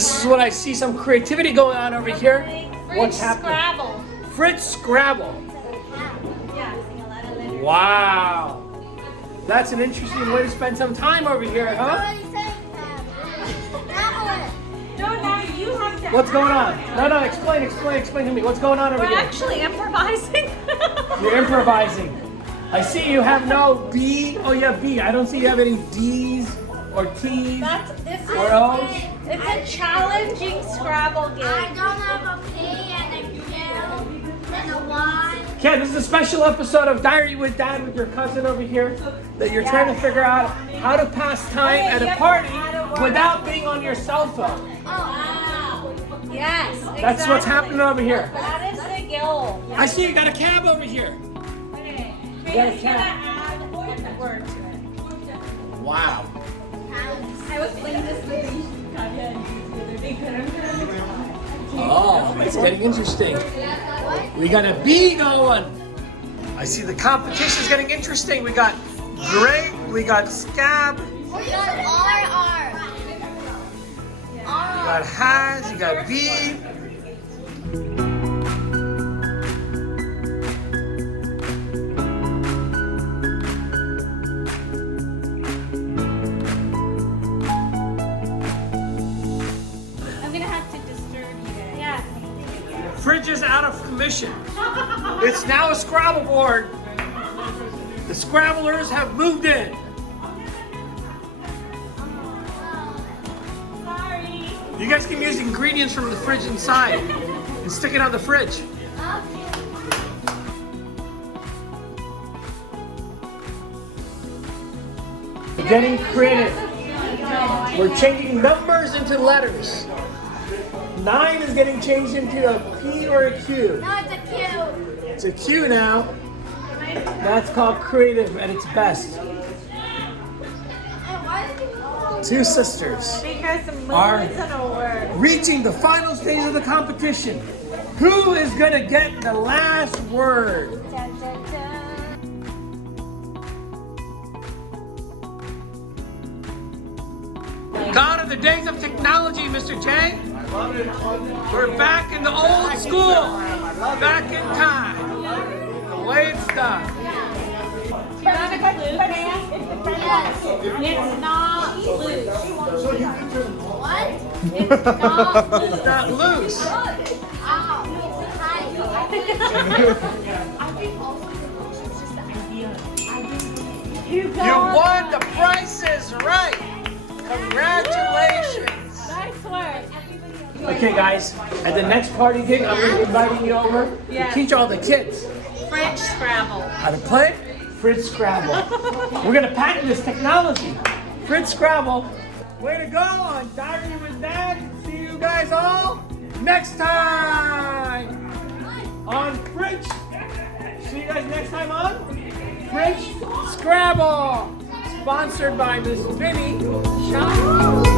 This is what I see, some creativity going on over here. What's happening? Scrabble. Fridge Scrabble. Wow. That's an interesting way to spend some time over here, huh? No, you have to. What's going on? No, explain to me. What's going on over We're here? actually improvising. You're improvising. I see you have no B. Oh, you have B. I don't see you have any D's or T's or O's. It's a challenging Scrabble game. I don't have a P and a Q and a Y. Ken, this is a special episode of Diary with Dad with your cousin over here that you're trying to figure out how to pass time at a party without being on your cell phone. Oh, yes, exactly. That's what's happening over here. That is the goal. I see you got a cab over here. Okay. You got a He's gonna cab. add a word to it. Wow. I was playing this with Keyaa and Oh, it's getting interesting. We got a B going. I see the competition's getting interesting. We got grape, we got scab, you We got R. got has, you got B. I'm gonna have to disturb you guys. Yeah. Fridge is out of commission. It's now a Scrabble board. The Scrabblers have moved in. Sorry. You guys can use ingredients from the fridge inside and stick it on the fridge. We're getting creative. We're changing numbers into letters. 9 is getting changed into a P or a Q. No, it's a Q. It's a Q now. That's called creative at its best. Two sisters Because the moon Are- isn't a word. reaching the final stage of the competition. Who is gonna get the last word? Dun, dun, dun. Gone are the days of technology, Mr. J. We're back in the old school. Back in time. The way it's done. It's not loose. What? It's not loose. It's not loose. You You won the Price is Right. Congratulations. Nice work. Okay, guys, at the next party gig, I'm going to be inviting you over to teach all the kids Fridge Scrabble. how to play Fridge Scrabble. We're going to patent this technology. Fridge Scrabble. Way to go on Diary with Dad. See you guys all next time on Fridge. See you guys next time on Fridge Scrabble. Sponsored by Miss Vinny Shah.